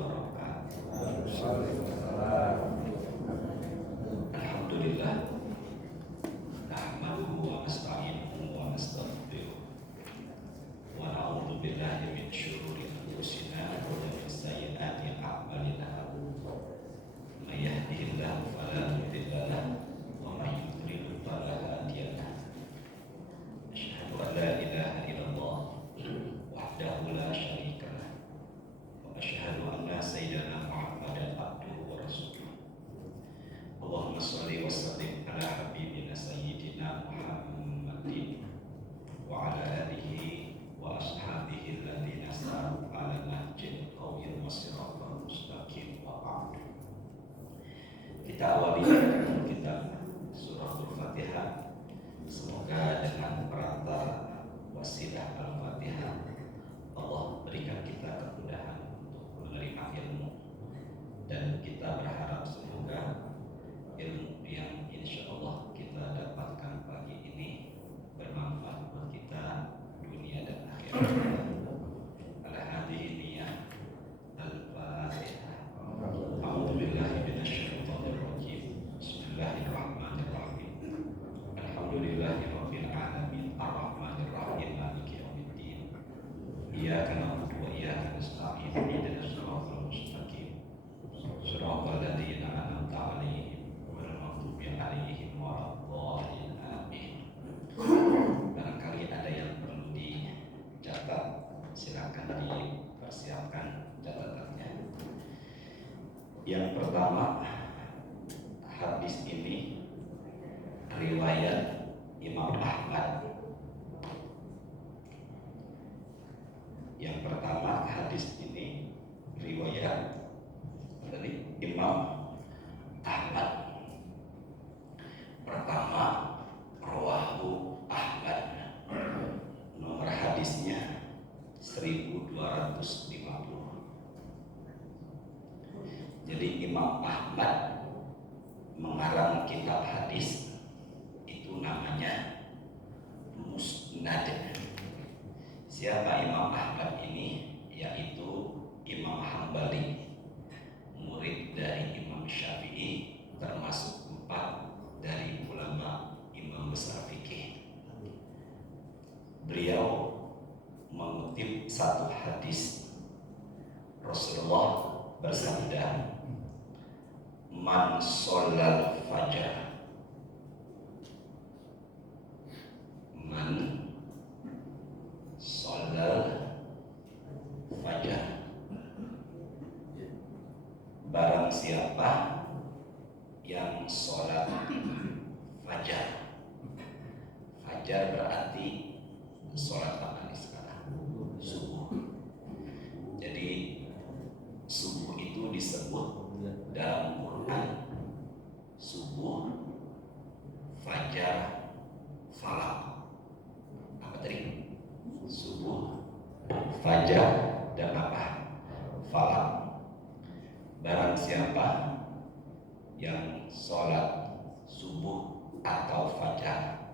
wabarakatuh. Alhamdulillah, nahmaduhu wa nasta'inuhu wa nastaghfiruh wa na'udzu billahi min syururi anfusina wa min sayyiati a'malina. May yahdihillahu fala mudilla lahu wa may yudlil fala hadiya lahu. Asyhadu an la ilaha illallah wahdahu la syarika lahu wa asyhadu anna sayyidana Muhammadan abduhu wa rasuluh. Allahumma shalli wa sallim ala habibina sayyidina Muhammadin wa ala alihi wa ashabihi alladziina saru ala nahjil qawiyil wasiratal mustaqim wa ba'du. Kita awali kitab Suratul Fatihah. Semoga dengan perantara wasilah Al-Fatihah Allah berikan kita kemudahan untuk menerima ilmu, dan kita berharap semoga ilmu yang insya Allah kita dapatkan pagi ini bermanfaat buat kita dunia dan akhirat. Ala hadhihi niyyah al-Fatihah. A'udzubillahi minasyaitonir rajim. Bismillahirrahmanirrahim. Alhamdulillahirabbil alamin arrahmanir rahim maliki yaumiddin. Iyyaka na'budu wa iyyaka nasta'in. Ihdinas siratal mustaqim. Shiratal ladzina an'amta 'alaihim alaihim waradhdallin amin. Barangkali ada yang perlu dicatat, silakan dipersiapkan catatannya. Yang pertama, hadis ini riwayat Imam Ahmad. Yang pertama, hadis ini riwayat dari Imam Ahmad. Pertama, rawahu Ahmad, nomor hadisnya 1250. Jadi Imam Ahmad mengarang kitab hadis itu namanya Musnad. Siapa Imam Ahmad ini? Yaitu Imam Hambali, murid dari Imam Syafi'i, termasuk 4 dari ulama imam besar fikih. Beliau mengutip satu hadis Rasulullah bersabda, man sholal fajar, man sholal fajar, barang siapa yang sholat fajar. Fajar berarti sholat apa nih sekarang? Subuh. Jadi subuh itu disebut dalam Quran subuh, fajar, falak. Apa tadi? Subuh, fajar, dan apa? Falak. Barang siapa yang sholat subuh atau fajar,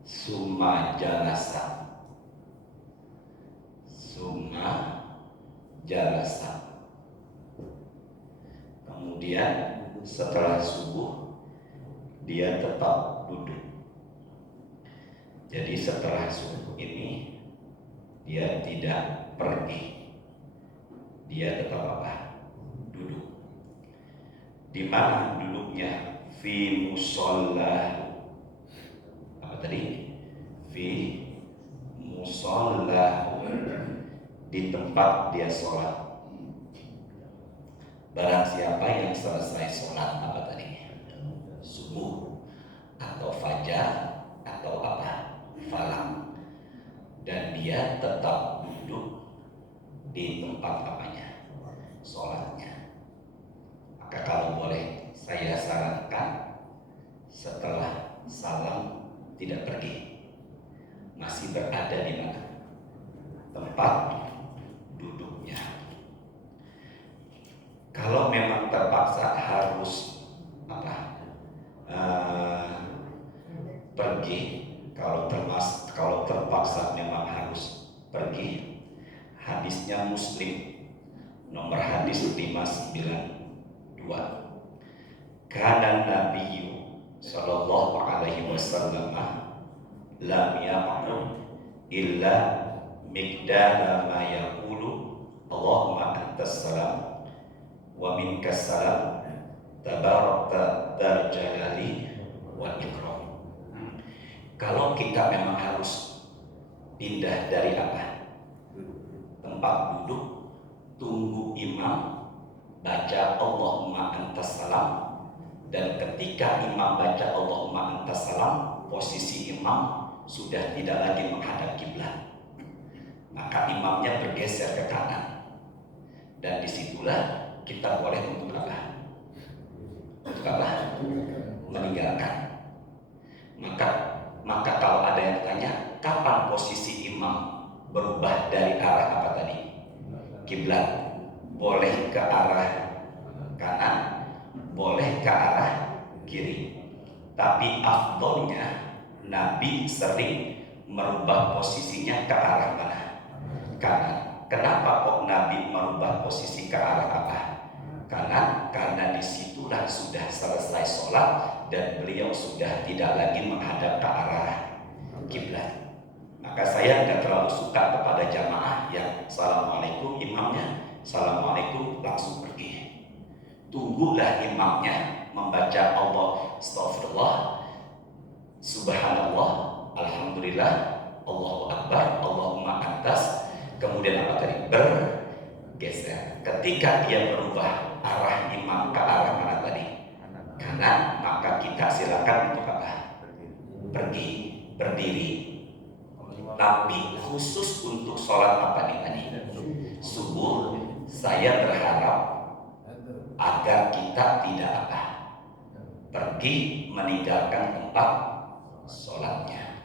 summa jalasa, kemudian setelah subuh dia tetap duduk. Jadi setelah subuh ini dia tidak pergi, dia tetap apa? Duduk. Di mana duduknya? Fi musallah. Apa tadi? Fi musallah, di tempat dia sholat. Barang siapa yang selesai sholat apa tadi? Subuh atau fajar atau apa? Falak, dan dia tetap duduk di tempat apanya? Sholatnya. Maka kalau boleh saya sarankan, setelah salam tidak pergi, masih berada di mana? Tempat duduknya. Kalau memang terpaksa harus pergi, kalau terpaksa memang harus pergi, hadisnya Muslim nomor hadis 592. Kana Nabiyyu sallallahu alaihi wasallam lam yaqul illa miqdara ma yaqulu Allahumma antas salam wa minkas salam tabarakta dzal jalali wal ikram. Kalau kita memang harus pindah dari tempat duduk, tunggu imam baca Allahumma antas salam, dan ketika imam baca Allahumma antas salam, posisi imam sudah tidak lagi menghadap kiblat, maka imamnya bergeser ke kanan, dan disitulah kita boleh untuk meninggalkan. Maka kalau ada yang tanya kapan posisi imam berubah dari arah kiblat, boleh ke arah kanan, boleh ke arah kiri, tapi afdolnya Nabi sering merubah posisinya ke arah mana? Kanan. Kenapa kok Nabi merubah posisi ke arah kanan? Karena disitulah sudah selesai sholat dan beliau sudah tidak lagi menghadap ke arah kiblat. Maka saya tidak terlalu suka kepada jamaah yang assalamualaikum, imamnya assalamualaikum langsung pergi. Tunggulah imamnya membaca Allah, astagfirullah, subhanallah, alhamdulillah, Allahu akbar, Allahumma antas, kemudian bergeser. Ketika dia berubah arah imam ke arah mana tadi? Kanan, maka kita silakan untuk pergi, berdiri. Tapi khusus untuk sholat tadi? Subuh, saya berharap agar kita tidak pergi meninggalkan tempat sholatnya.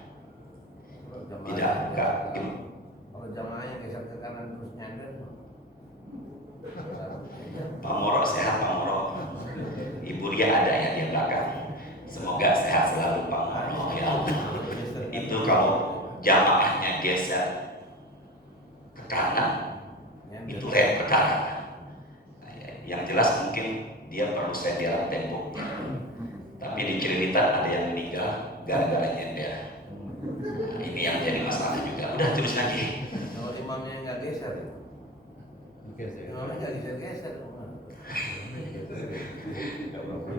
Kalau jamaahnya geser ke kanan terus nyadar. Pak Moro sehat, Pak Moro. Ibu Ria ada ya di belakang. Semoga sehat selalu Pak Moro, ya Allah. Itu kalau jamaahnya geser ke kanan, itu lain perkara. Yang jelas mungkin dia perlu sediaan tembok. Tapi di Cililitan ada yang meninggal gara-gara nyender. Ini yang jadi masalah juga. Udah terus lagi. Kalau imamnya nggak geser, imamnya nggak geser.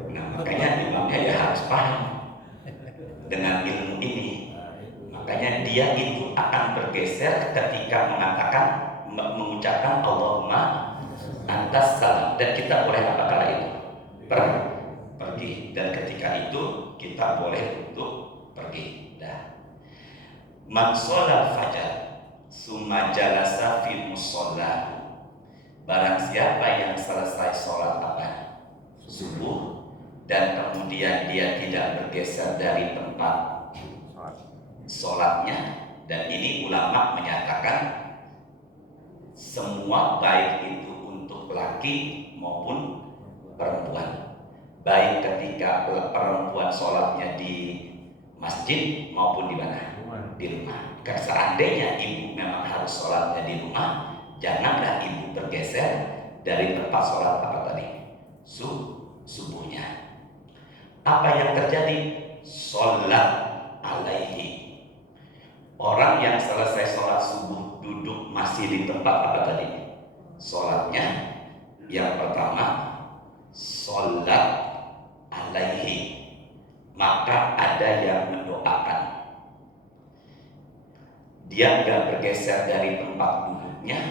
Nah, makanya imamnya ya harus paham dengan ilmu ini. Makanya dia itu akan bergeser ketika mengucapkan Allahumma antas salam, dan kita boleh apa kala itu pergi, dan ketika itu kita boleh untuk pergi. Man sholat fajar summa jalasa fi musholla, barang siapa yang selesai sholat subuh dan kemudian dia tidak bergeser dari tempat sholatnya, dan ini ulama menyatakan semua baik itu untuk laki maupun perempuan, baik ketika perempuan sholatnya di masjid maupun di mana? Di rumah. Karena seandainya ibu memang harus sholatnya di rumah, janganlah ibu bergeser dari tempat sholat subuhnya. Apa yang terjadi? Sholat alaihi. Orang yang selesai sholat subuh duduk masih di tempat sholatnya, yang pertama sholat alaihi, maka ada yang mendoakan. Dia nggak bergeser dari tempat duduknya,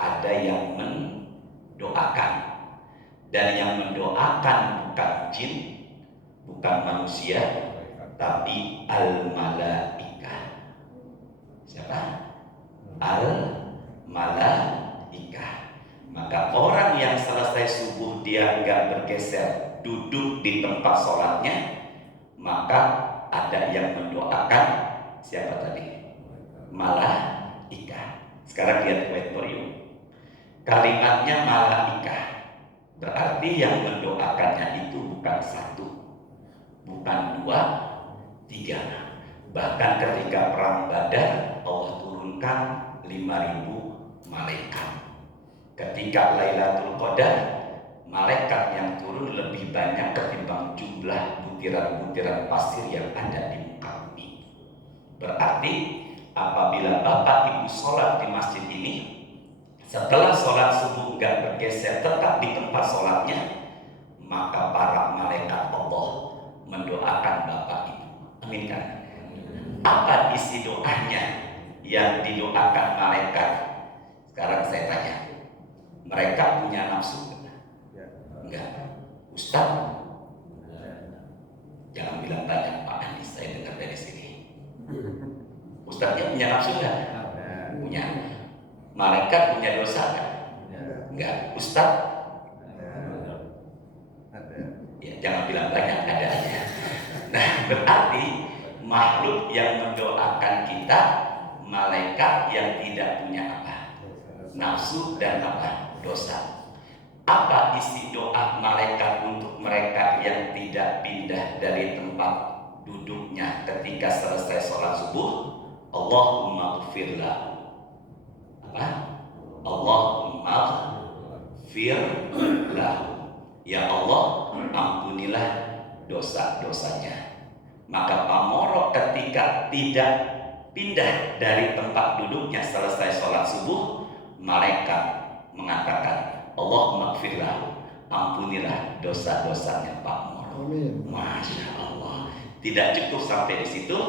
ada yang mendoakan, dan yang mendoakan bukan jin, bukan manusia, tapi al-malaikah. Siapa? Al-malaikah. Maka orang yang selesai subuh dia nggak bergeser duduk di tempat sholatnya, maka ada yang mendoakan siapa tadi? Malaikah. Sekarang lihat auditorium. Kalimatnya malaikah, berarti yang mendoakannya itu bukan satu, bukan dua, tiga. Bahkan ketika perang Badar Allah turunkan 5.000 malaikat. Ketika Lailatul Qadar, malaikat yang turun lebih banyak ketimbang jumlah butiran-butiran pasir yang ada di muka bumi. Berarti apabila Bapak Ibu sholat di masjid ini, setelah sholat subuh nggak bergeser tetap di tempat sholatnya, maka para malaikat Allah mendoakan Bapak Ibu. Amin kan? Apa isi doanya yang didoakan malaikat? Sekarang saya tanya, mereka punya nafsu enggak? Enggak. Ustaz, jangan bilang banyak Pak Anies, saya dengar dari sini. Ustaznya punya nafsu enggak? Punya. Malaikat punya dosa enggak? Enggak. Ustaz? Ya, jangan bilang banyak, ada aja. Nah, berarti makhluk yang mendoakan kita, malaikat yang tidak punya apa? Nafsu dan apa? Dosa. Apa isi doa malaikat untuk mereka yang tidak pindah dari tempat duduknya ketika selesai sholat subuh? Allahumma gfirlah. Apa? Allahumma gfirlah. Ya Allah, ampunilah dosa-dosanya. Maka pamorok ketika tidak pindah dari tempat duduknya selesai sholat subuh, malaikat mengatakan, Allahumma gfirlah, ampunilah dosa-dosanya Pak Moro. Masya Allah. Tidak cukup sampai di situ,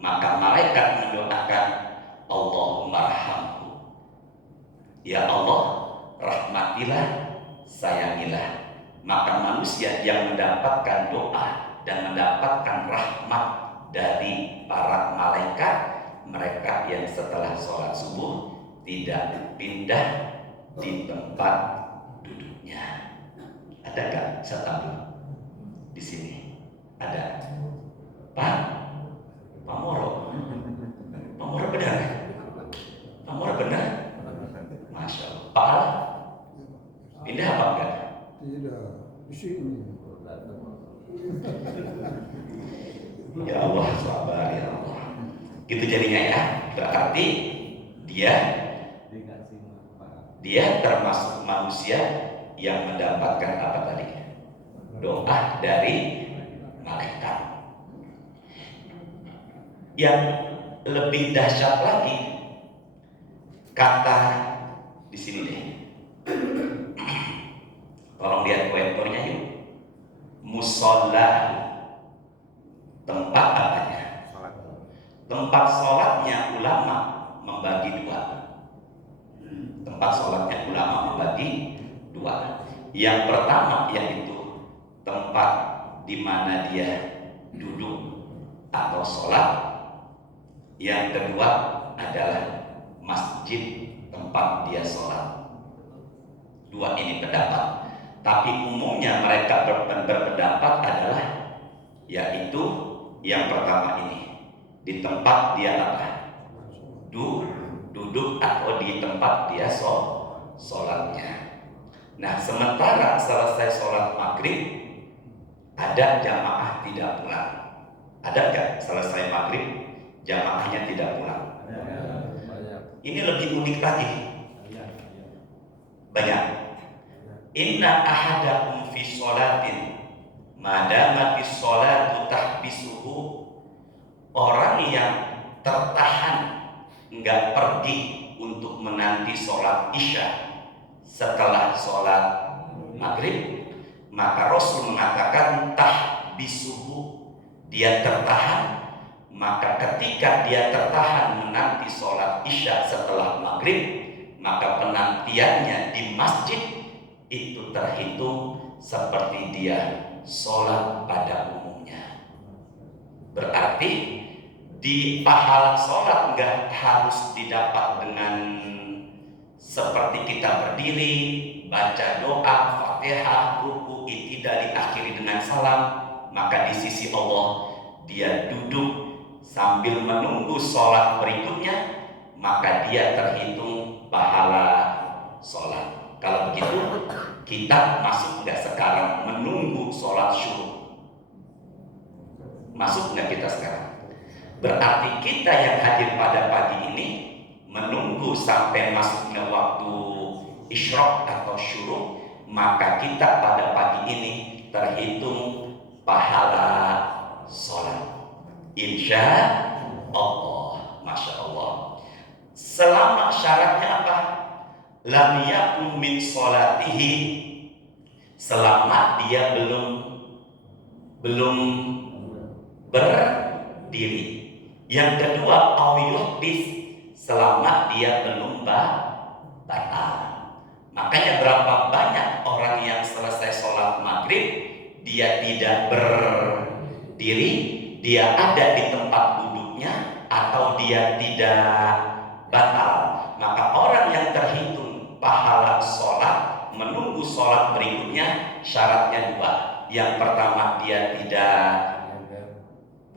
maka malaikat mendoakan, Allahumma arhamhu. Ya Allah, rahmatilah, sayangilah. Maka manusia yang mendapatkan doa dan mendapatkan rahmat dari para malaikat, mereka yang setelah sholat subuh tidak pindah di tempat duduknya. Ada gak satu di sini? Ada. Pak Moro. Pak Moro benar? Pak Moro benar? Masya Allah. Pak Al pindah apa enggak? Tidak, di sini. Ya Allah, sabar ya Allah. Gitu jadinya ya. Berarti dia termasuk manusia yang mendapatkan apa tadi? Doa dari malaikat. Yang lebih dahsyat lagi, kata di sini deh. Tolong lihat pointernya yuk. Musola, tempat apanya? Tempat sholatnya ulama membagi dua. Tempat sholatnya ulama membagi dua. Yang pertama yaitu tempat di mana dia duduk atau sholat. Yang kedua adalah masjid tempat dia sholat. Dua ini pendapat. Tapi umumnya mereka berpendapat adalah yaitu yang pertama ini, di tempat dia apa? Duduk atau di tempat dia sholatnya. Nah, sementara selesai sholat maghrib ada jamaah tidak pulang. Ada nggak selesai maghrib jamaahnya tidak pulang? Ini lebih unik lagi. Banyak. Inna ahadakum fi sholatin madamati sholatu tahbisuhu. Orang yang tertahan nggak pergi untuk menanti sholat isya setelah sholat maghrib, maka Rasul mengatakan tahbisuhu, dia tertahan. Maka ketika dia tertahan menanti sholat isya setelah maghrib, maka penantiannya di masjid itu terhitung seperti dia sholat pada umumnya. Berarti di pahala sholat nggak harus didapat dengan seperti kita berdiri, baca doa, fatihah, ruku, i'tidal diakhiri dengan salam. Maka di sisi Allah dia duduk sambil menunggu sholat berikutnya, maka dia terhitung pahala sholat. Kalau begitu, kita masuk nggak sekarang menunggu sholat syuruk? Masuk nggak kita sekarang? Berarti kita yang hadir pada pagi ini menunggu sampai masuknya waktu isyraq atau syuruk, maka kita pada pagi ini terhitung pahala sholat. Insya Allah, masya Allah. Selama syaratnya apa? Lam yakun min sholatihi, selama dia belum berdiri. Yang kedua, awyuhdis, selama dia belum batal. Makanya berapa banyak orang yang selesai sholat maghrib dia tidak berdiri, dia ada di tempat duduknya, atau dia tidak batal. Maka orang yang terhitung pahala sholat menunggu sholat berikutnya, syaratnya dua. Yang pertama, dia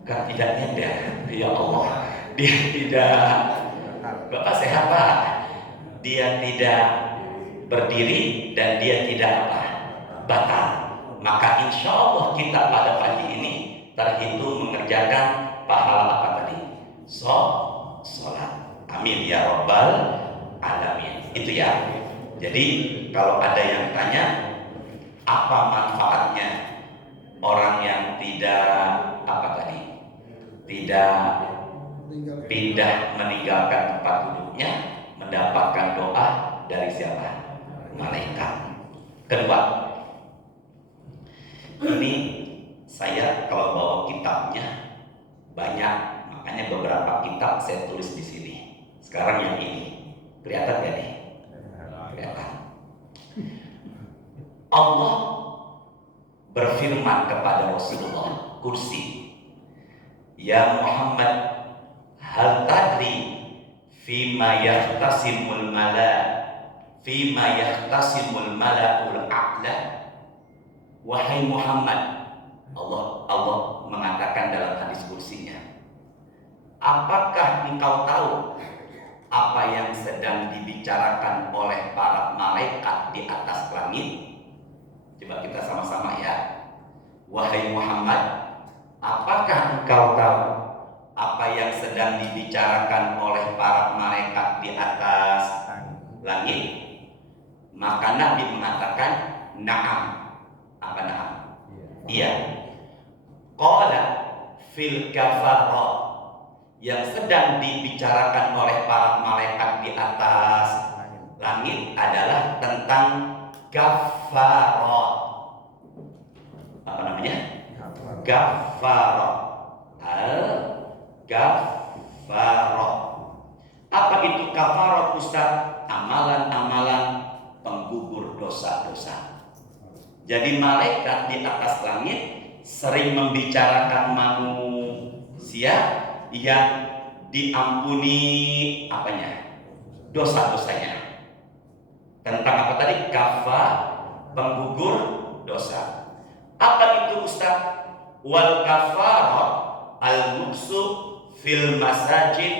bukan tidak nyender, ya Allah, dia tidak, Bapak sehat Pak, dia tidak berdiri dan dia tidak batal. Maka insya Allah kita pada pagi ini terhitung mengerjakan pahala apa tadi? Sholat. Amin ya Rabbal Alamin. Itu ya. Jadi kalau ada yang tanya apa manfaatnya orang yang tidak pindah meninggalkan tempat duduknya, mendapatkan doa dari siapa? Malaikat. Kedua, ini saya kalau bawa kitabnya banyak, makanya beberapa kitab saya tulis di sini. Sekarang yang ini kelihatan gak nih? Kelihatan. Allah berfirman kepada Rasulullah kursi, ya Muhammad, hal tadri fima yahtasimul mala'ul a'la. Wahai Muhammad, Allah mengatakan dalam hadis kursinya, apakah engkau tahu apa yang sedang dibicarakan oleh para malaikat di atas langit? Coba kita sama-sama ya. Wahai Muhammad, apakah engkau tahu apa yang sedang dibicarakan oleh para malaikat di atas langit? Maka Nabi mengatakan, na'am. Apa na'am? Iya. Qala fil kafarah, yang sedang dibicarakan oleh para malaikat di atas langit adalah tentang kafarah. Apa namanya? Kafarah. Al-kafarah. Apa itu kafarah, Ustaz? Amalan-amalan penggugur dosa-dosa. Jadi malaikat di atas langit sering membicarakan manusia yang diampuni dosa-dosanya. Tentang apa tadi? Penggugur dosa. Apa itu Ustaz? Wal kafarah al-muksu fil masajid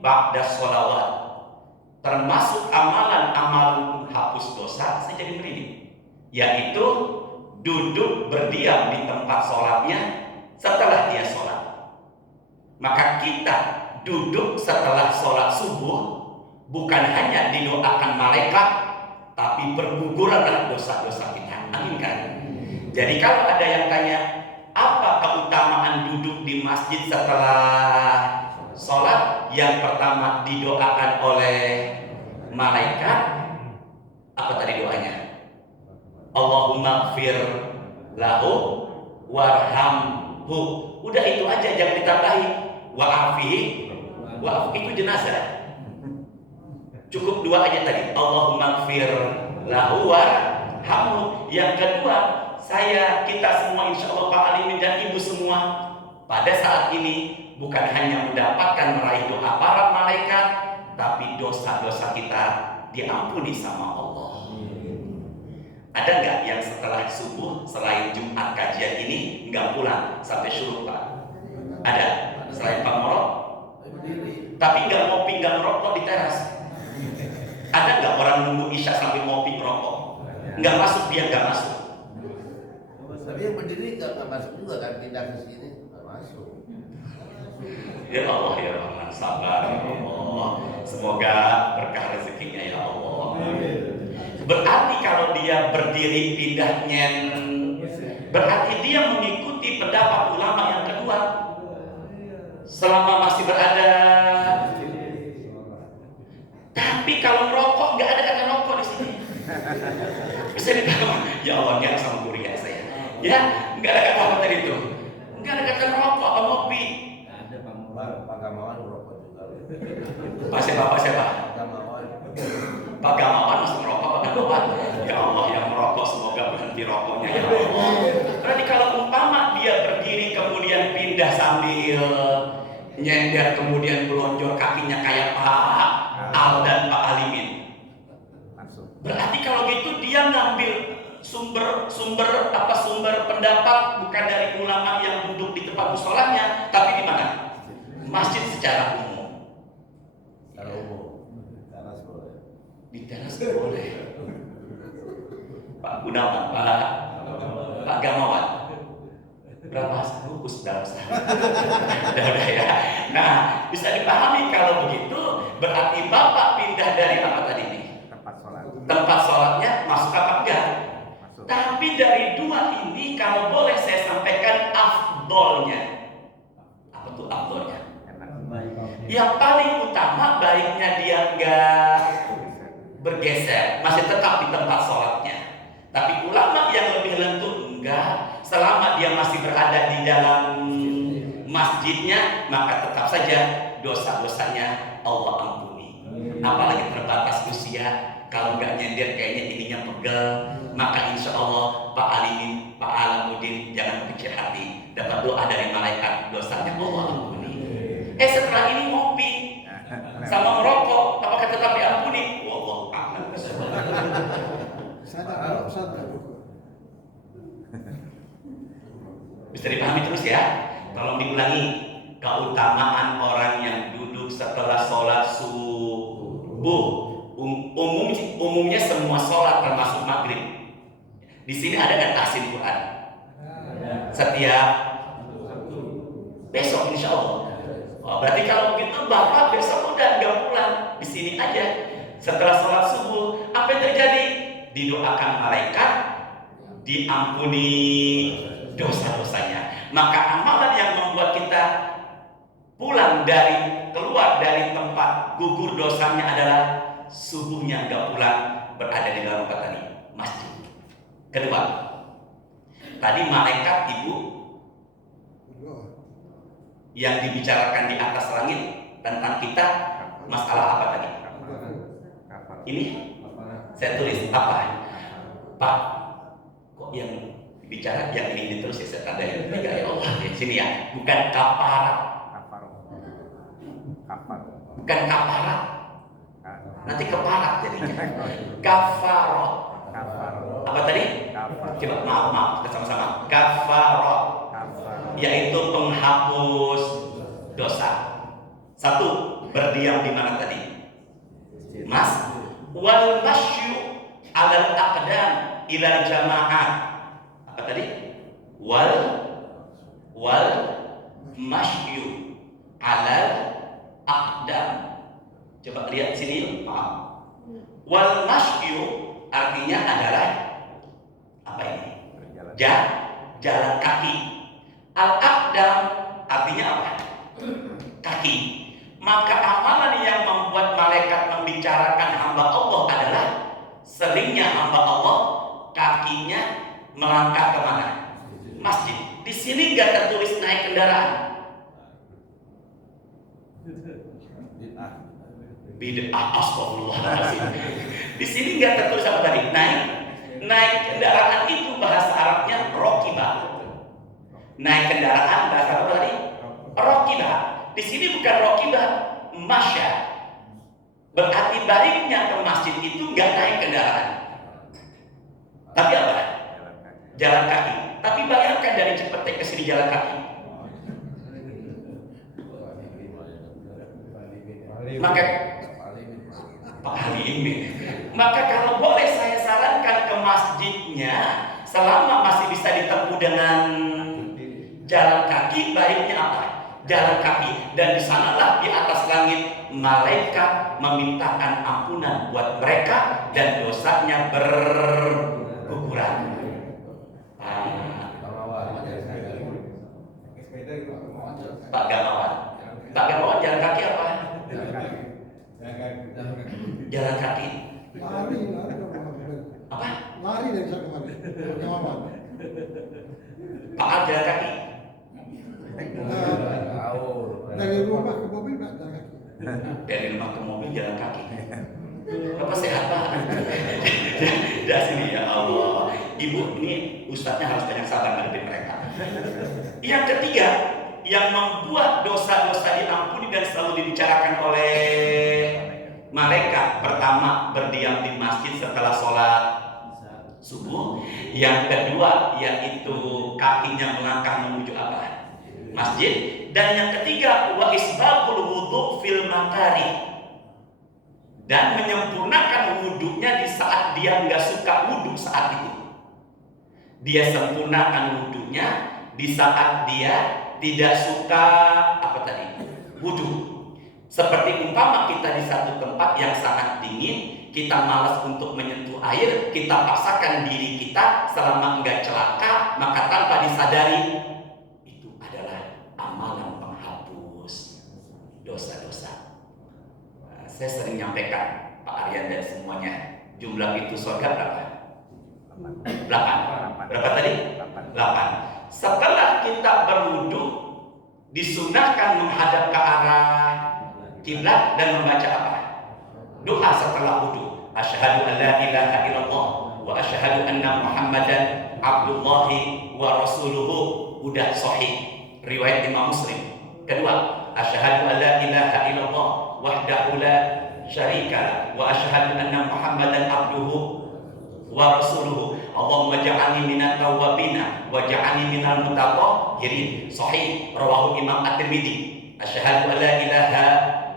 ba'da sholawat. Termasuk amalan-amalan hapus dosa, saya jadi merinding, yaitu duduk berdiam di tempat sholatnya setelah dia sholat. Maka kita duduk setelah sholat subuh bukan hanya didoakan malaikat, tapi berguguranlah dosa-dosa kita. Amin kan? Jadi kalau ada yang tanya, apa keutamaan duduk di masjid setelah sholat? Yang pertama didoakan oleh malaikat. Apa tadi doanya? Allahumma gfir lahu warhamhu. Udah itu aja, jangan ditambahi. Wa'afihi, itu jenazah. Cukup dua aja tadi. Allahumma gfir lahu warhamhu. Yang kedua, kita semua insya Allah Pak Alimin dan Ibu semua pada saat ini bukan hanya mendapatkan meraih doa para malaikat, tapi dosa-dosa kita diampuni sama Allah. Ada nggak yang setelah subuh selain Jumat kajian ini nggak pulang sampai syuruk Pak? Ada? Selain Pak Morok? Tapi nggak ngopi, nggak merokok di teras. Ada nggak orang nunggu Isya sampai ngopi merokok? Nggak masuk, dia nggak masuk. Tapi yang berdiri nggak masuk juga kan, pindah ke sini nggak masuk. Ya Allah ya Rahman, sabar ya Allah. Semoga berkah rezekinya ya Allah. kalau dia berdiri pindahnya, berarti dia mengikuti pendapat ulama yang kedua selama masih berada. Tapi kalau merokok, nggak ada kata rokok di sini. Bisa dipahami? Ya Allah, nggak sama guru ya saya. Ya, nggak ada kata apa tadi itu. Nggak ada kata merokok atau ngopi. Ada Pak Gamawan merokok juga. Pak siapa? Gamawan. Pak Gamawan masih merokok, Pak Gamawan. Ya Allah, yang merokok semoga berhenti rokoknya ya Allah. Berarti kalau umpama dia berdiri kemudian pindah sambil nyender kemudian melonjor kakinya kayak Pak Al dan Pak Alimin. Berarti kalau gitu dia ngambil sumber pendapat bukan dari ulama yang duduk di tempat musholanya, tapi di mana? Masjid secara umum. Secara umum. Teras boleh. Di teras boleh. Pak Gunawan, Pak Gamawan. Berapa rukus dalam sehari? Udah ya. Nah, bisa dipahami kalau begitu berarti Bapak pindah dari apa tadi nih? Tempat sholatnya masuk apa enggak? Masuk. Tapi dari dua ini kalau boleh saya sampaikan afdolnya. Apa tuh afdolnya? Yang paling utama baiknya dia enggak bergeser, masih tetap di tempat sholatnya. Tapi ulama yang lebih lentur enggak, selama dia masih berada di dalam masjidnya, maka tetap saja dosa-dosanya Allah ampuni. Apalagi terbatas usia, kalau nggak nyender kayaknya ininya pegel, maka insya Allah Pak Alimin, Pak Alamuddin jangan kecil hati, dapat doa dari malaikat, dosanya Allah ampuni. Setelah ini ngopi sama merokok, apakah tetap diampuni? Wallahu a'lam. Sadar. Bisa dipahami terus ya. Tolong diulangi. Keutamaan orang yang duduk setelah sholat subuh. Umumnya semua sholat termasuk maghrib. Di sini ada kan tahsin Quran? Setiap besok insya Allah. Oh, berarti kalau begitu Bapak besok udah nggak pulang, di sini aja. Setelah sholat subuh, apa yang terjadi? Didoakan malaikat, diampuni dosa-dosanya. Maka amalan yang membuat kita keluar dari tempat gugur dosanya adalah subuhnya nggak pulang, berada di dalam apa tadi? Masjid. Kedua, tadi malaikat ibu yang dibicarakan di atas langit tentang kita, masalah apa tadi? Ini saya tulis apa? Pak, kok yang bicara yang ini terus ya, saya tandain tiga ya Allah di sini ya, bukan kafarat, bukan kafarat, nanti keparat jadinya. Kafarot. Apa tadi? Coba maaf kita sama-sama. Kafarot, yaitu penghapus dosa. Satu, berdiam di mana tadi? Mas, wal masyu alal aqdam ilal jamaah. Apa tadi? Wal masyu alal aqdam. Coba lihat sini, maaf. Wal masyu artinya adalah apa ini? Jalan kaki. Al aqdam artinya apa? Kaki. Maka amalan yang membuat malaikat membicarakan hamba Allah adalah seringnya hamba Allah kakinya melangkah kemana? Masjid. Di sini nggak tertulis naik kendaraan. Bid'ah, astagfirullahaladzim. Di sini nggak tertulis apa tadi? Naik kendaraan itu bahasa Arabnya rokibah. Naik kendaraan bahasa apa tadi? Rokibah. Di sini bukan rokibah, masya. Berarti baiknya ke masjid itu nggak naik kendaraan, tapi apa? Jalan kaki. Tapi bayangkan dari Cipete ke sini jalan kaki. Maka Pak Alimin. Maka kalau boleh saya sarankan ke masjidnya, selama masih bisa ditempuh dengan jalan kaki, baiknya apa? Jalan kaki. Dan di sanalah di atas langit malaikat memintakan ampunan buat mereka dan dosanya Pak Gamawan. Pak Gamawan jalan kaki apa? Jalan kaki. Lari Apa? Lari dari sana kemari. Gamawan. Pak Al jalan kaki. Dari rumah ke mobil nggak jalan kaki. Dari rumah ke mobil jalan kaki. Bapak sehat Pak? Dari sini ya Allah. Ibu ini ustadznya harus banyak sabar ngadepin mereka. Yang ketiga, yang membuat dosa-dosa diampuni dan selalu dibicarakan oleh mereka. Pertama, berdiam di masjid setelah sholat subuh. Yang kedua, yaitu kakinya melangkah menuju apa? Masjid. Dan yang ketiga, wa isbaqul wudhu fil makari, dan menyempurnakan wudhunya di saat dia nggak suka wudhu saat itu. Dia sempurnakan wudhunya di saat dia tidak suka apa tadi? Wudhu. Seperti umpama kita di satu tempat yang sangat dingin, kita malas untuk menyentuh air, kita paksakan diri kita selama enggak celaka, maka tanpa disadari itu adalah amalan penghapus dosa-dosa. Saya sering nyampaikan Pak Aryan dan semuanya, jumlah pintu surga berapa? 8. Berapa tadi? 8. Setelah kita berwudu, disunahkan menghadap ke arah kiblat dan membaca apa? Doa setelah wudu. Asyhadu an la ilaha illallah wa asyhadu anna Muhammadan abdullahi wa rasuluhu. Udah sahih, riwayat Imam Muslim. Kedua, asyhadu an la ilaha illallah wahdahu la syarika wa asyhadu anna Muhammadan abduhu wa rasuluhu. Allahumma ja'alni minat tawwabina wa ja'alni minal mutatahhirin. Sahih, rawahu Imam At-Tirmidzi. Asyhadu an la ilaha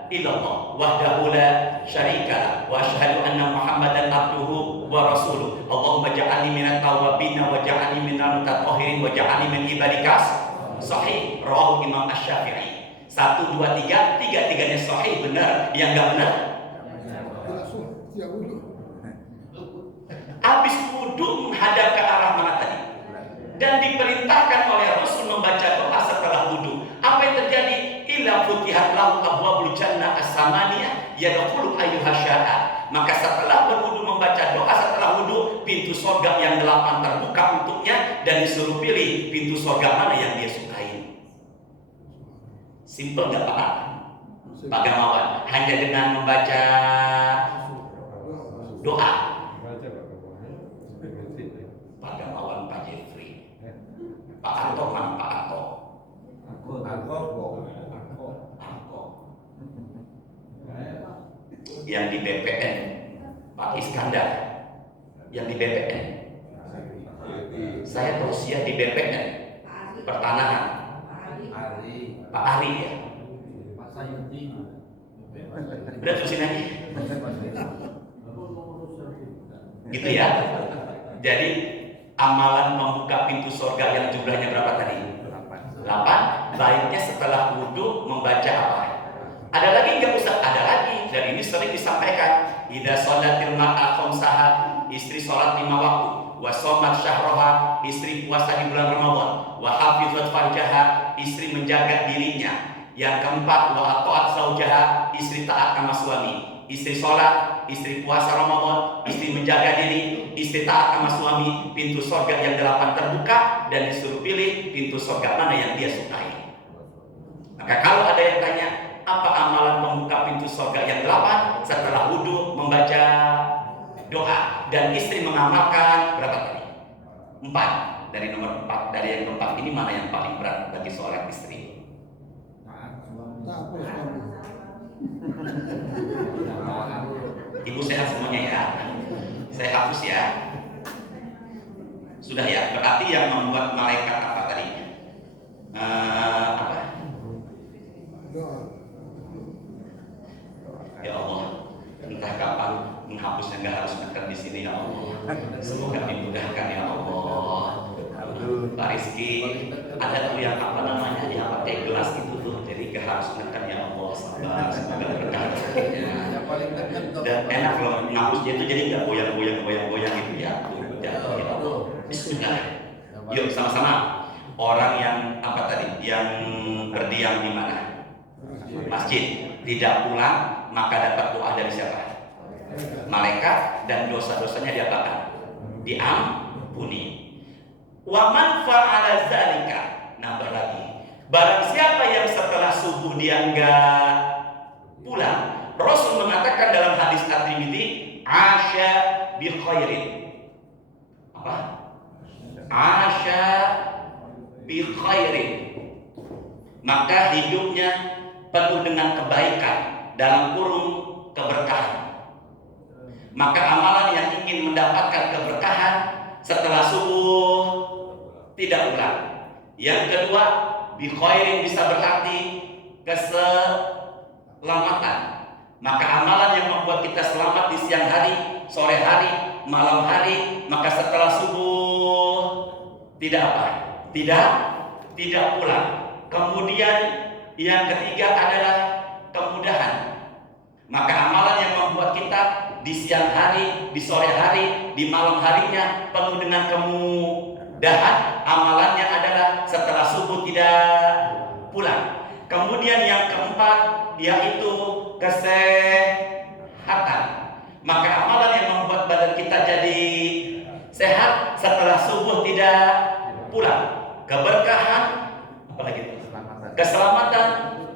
illallah wahdahu la syarika wa asyhadu anna Muhammadan abduhu wa rasuluhu. Allahumma ja'alni minat tawwabina wa ja'alni minal mutatahhirin wa ja'alni min ibadikas. Sahih, rawahu Imam Asy-Syafi'i. 1, 2, 3, tiga-tiganya sahih, benar. Yang enggak benar? Tidak wudhu. Habis wudhu menghadap ke arah mana tadi? Dan diperintahkan oleh Rasul membaca doa setelah wudhu. Apa yang terjadi? Illa futihat lahu abwabul jannah as-samaniyah yadkhulu ayyuha syaa. Maka setelah berwudhu membaca doa setelah wudhu, pintu surga yang 8 terbuka untuknya dan disuruh pilih pintu surga mana yang dia sukai. Simple nggak Pak? Pak Gamawan, hanya dengan membaca doa. Pak Gamawan, Pak Jeffrey, Pak Anto, mana Pak Anto? Yang di BPN, Pak Iskandar, yang di BPN. Saya tausiah di BPN, pertanahan. Pak Ari ya. Udah terusin lagi. Gitu ya. Jadi amalan membuka pintu surga yang jumlahnya berapa tadi? 8. Baiknya setelah wudhu membaca apa? Ada lagi nggak Ustaz? Ada lagi. Dan ini sering disampaikan. Idza sholatil mar'a khamsaha, istri sholat 5 waktu. Wa shomat syahroha, istri puasa di bulan Ramadan. Wa hafizat farjaha, istri menjaga dirinya. Yang keempat, wa ata'at zaujaha, istri taat sama suami. Istri sholat, istri puasa Ramadan, istri menjaga diri, istri taat sama suami. Pintu surga yang 8 terbuka dan disuruh pilih pintu surga mana yang dia sukai. Maka kalau ada yang tanya, apa amalan pembuka pintu surga yang 8? Setelah wudhu membaca doa dan istri mengamalkan berapa tadi? 4. Dari nomor 4, dari yang keempat ini mana yang paling berat bagi seorang istri? Ibu sehat semuanya ya? Saya hapus ya. Sudah ya, berarti yang membuat malaikat apa tadi? Apa? Ya Allah, entah kapan menghapusnya, nggak harus menekan di sini ya Allah. Semoga dimudahkan ya Allah. Pak Rizky, ada tuh yang apa namanya, yang pakai gelas itu tuh, jadi nggak harus menekan ya Allah. Sabar, semoga berkah rezekinya. Dan enak loh menghapusnya itu, jadi nggak goyang gitu ya. Jatuh ya Allah. Bismillah. Yuk sama-sama. Orang yang apa tadi? Yang berdiam di mana? Masjid. Tidak pulang, maka dapat doa dari siapa? Malaikat, dan dosa-dosanya diapakan? Diampuni. Wa man fa'ala dzalika. Nambah lagi. Barang siapa yang setelah subuh dia enggak pulang, Rasul mengatakan dalam hadis At-Tirmidzi, asya bi khairin. Apa? Asya bi khairin. Maka hidupnya penuh dengan kebaikan, dalam kurung keberkahan. Maka amalan yang ingin mendapatkan keberkahan setelah subuh tidak ulang. Yang kedua, bi khairin bisa berarti keselamatan. Maka amalan yang membuat kita selamat di siang hari, sore hari, malam hari, maka setelah subuh tidak apa? Tidak pulang. Kemudian yang ketiga adalah kemudahan. Maka amalan yang membuat kita di siang hari, di sore hari, di malam harinya penuh dengan kemudahan, amalannya adalah setelah subuh tidak pulang. Kemudian yang keempat yaitu kesehatan. Maka amalan yang membuat badan kita jadi sehat setelah subuh tidak pulang. Keberkahan, apalagi? Keselamatan,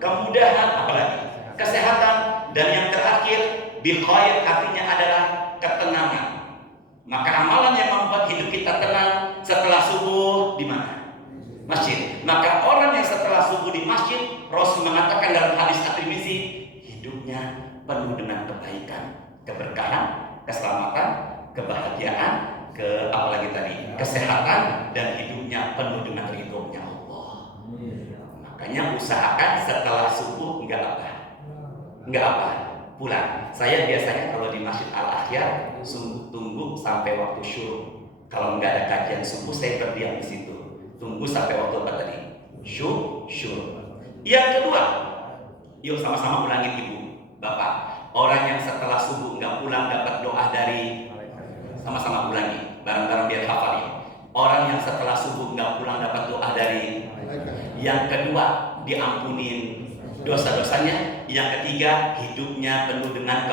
kemudahan, apalagi? Kesehatan, dan yang terakhir bi khair artinya adalah ketenangan. Maka amalan yang membuat hidup kita tenang setelah subuh di mana? Masjid. Maka orang yang setelah subuh di masjid, Rasul mengatakan dalam hadis At-Tirmidzi, hidupnya penuh dengan kebaikan, keberkahan, keselamatan, kebahagiaan, apalagi tadi? Kesehatan, dan hidupnya penuh dengan ridhonya Allah. Makanya usahakan setelah subuh enggak apa? Pulang. Saya biasanya kalau di Masjid Al-Akhyar tunggu sampai waktu syuruk. Kalau enggak ada kajian subuh, saya berdiam di situ. Tunggu sampai waktu apa tadi? Syuruk. Yang kedua, yuk sama-sama ulangin ibu, bapak. Orang yang setelah subuh enggak pulang dapat doa dari, sama-sama ulangi, bareng-bareng biar hafal ya. Orang yang setelah subuh enggak pulang dapat doa dari. Yang kedua, diampunin dosa-dosanya. Yang ketiga, hidupnya penuh dengan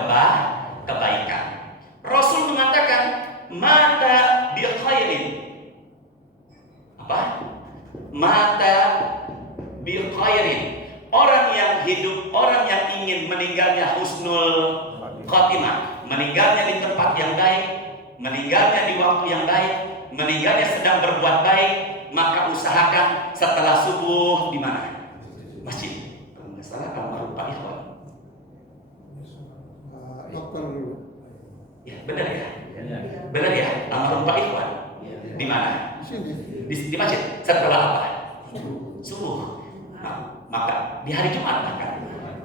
kebaikan. Rasul mengatakan, mata bi khairin. Apa? Mata bi khairin. Orang yang hidup, orang yang ingin meninggalnya husnul khotimah, meninggalnya di tempat yang baik, meninggalnya di waktu yang baik, meninggalnya sedang berbuat baik, maka usahakan setelah subuh di mana? Masjid. Kalau nggak salah almarhum Pak Ikhwan. Dokter dulu. Ya, benar ya? Benar ya? Almarhum Pak Ikhwan. Di mana? Di sini. Di masjid. Setelah apa? Subuh. Nah, maka di hari Jumat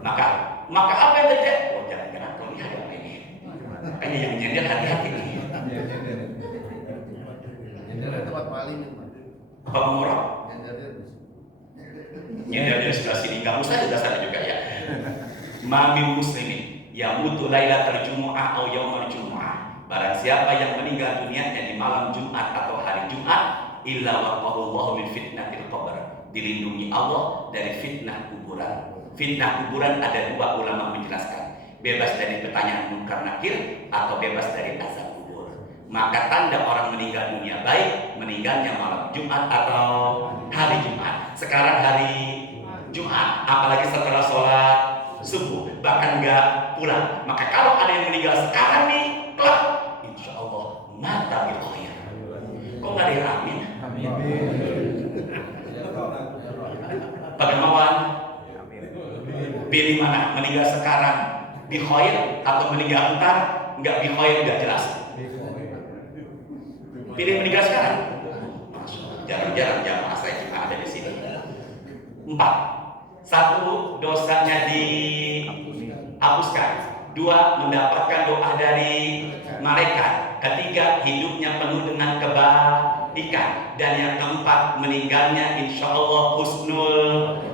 maka apa yang terjadi? Oh, jangan-jangan kau lihat apa ini. Makanya yang nyender hati-hati nih. Nyender tempat paling. Apa murah? Nyender dari sebelah sini. Kamu saja sudah sana juga ya. Mami muslimin yamutu lailatal jumu'ah atau yaumul jumu'ah. Barang siapa yang meninggal dunianya di malam Jumat atau hari Jumat, illa waqallahu min fitnatil qabr. Dilindungi Allah dari fitnah kuburan. Fitnah kuburan ada dua ulama menjelaskan, bebas dari pertanyaan munkar nakir atau bebas dari azab kubur. Maka tanda orang meninggal dunia baik meninggalnya malam Jumat atau hari Jumat. Sekarang hari Jumat, apalagi setelah sholat subuh, bahkan enggak pulang. Maka kalau ada yang meninggal sekarang nih, kelak, insya Allah mata bil khair. Kok nggak ada yang amin? Bagaimana? Pilih mana? Meninggal sekarang di khair atau meninggal ntar? Enggak di khair, enggak jelas. Pilih meninggal sekarang. Jarang-jarang jamaah saya cuma ada di sini. 4. 1. Dosanya dihapuskan. 2. Mendapatkan doa dari malaikat. 3. Hidupnya penuh dengan kebaikan. Dan yang keempat, meninggalnya insya Allah husnul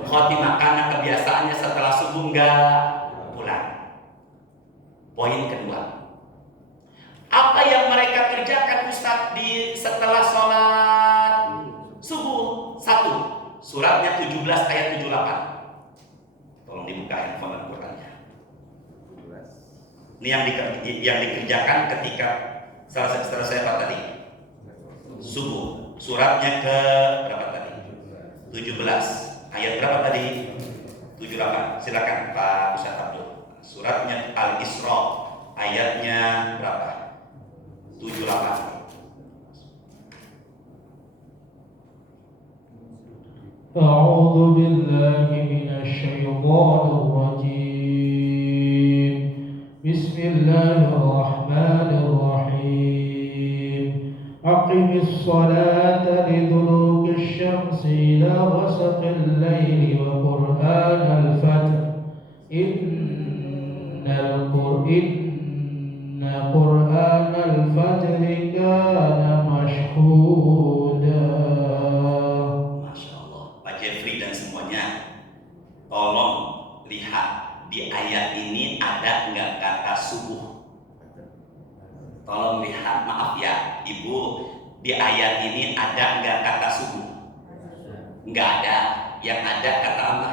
khotimah, karena kebiasaannya setelah subuh enggak pulang. Poin kedua, apa yang mereka kerjakan Ustaz di setelah sholat subuh? 1. Suratnya 17 ayat 78. Tolong dibuka handphone Al-Qur'annya. Ini yang dikerjakan ketika selesai apa tadi? Subuh. Suratnya ke berapa tadi? 17. Ayat berapa tadi? 78. Silakan Pak Ustaz Abdul. Suratnya Al-Isra. Ayatnya berapa? 78. أعوذ بالله من الشيطان الرجيم بسم الله الرحمن الرحيم أقم الصلاة لدلوك الشمس إلى غسق الليل وقرآن الفجر إن قرآن الفجر كان مشهودا. Jeffrey dan semuanya, tolong lihat di ayat ini ada nggak kata subuh? Tolong lihat, maaf ya Ibu, di ayat ini ada nggak kata subuh? Nggak ada. Yang ada kata apa?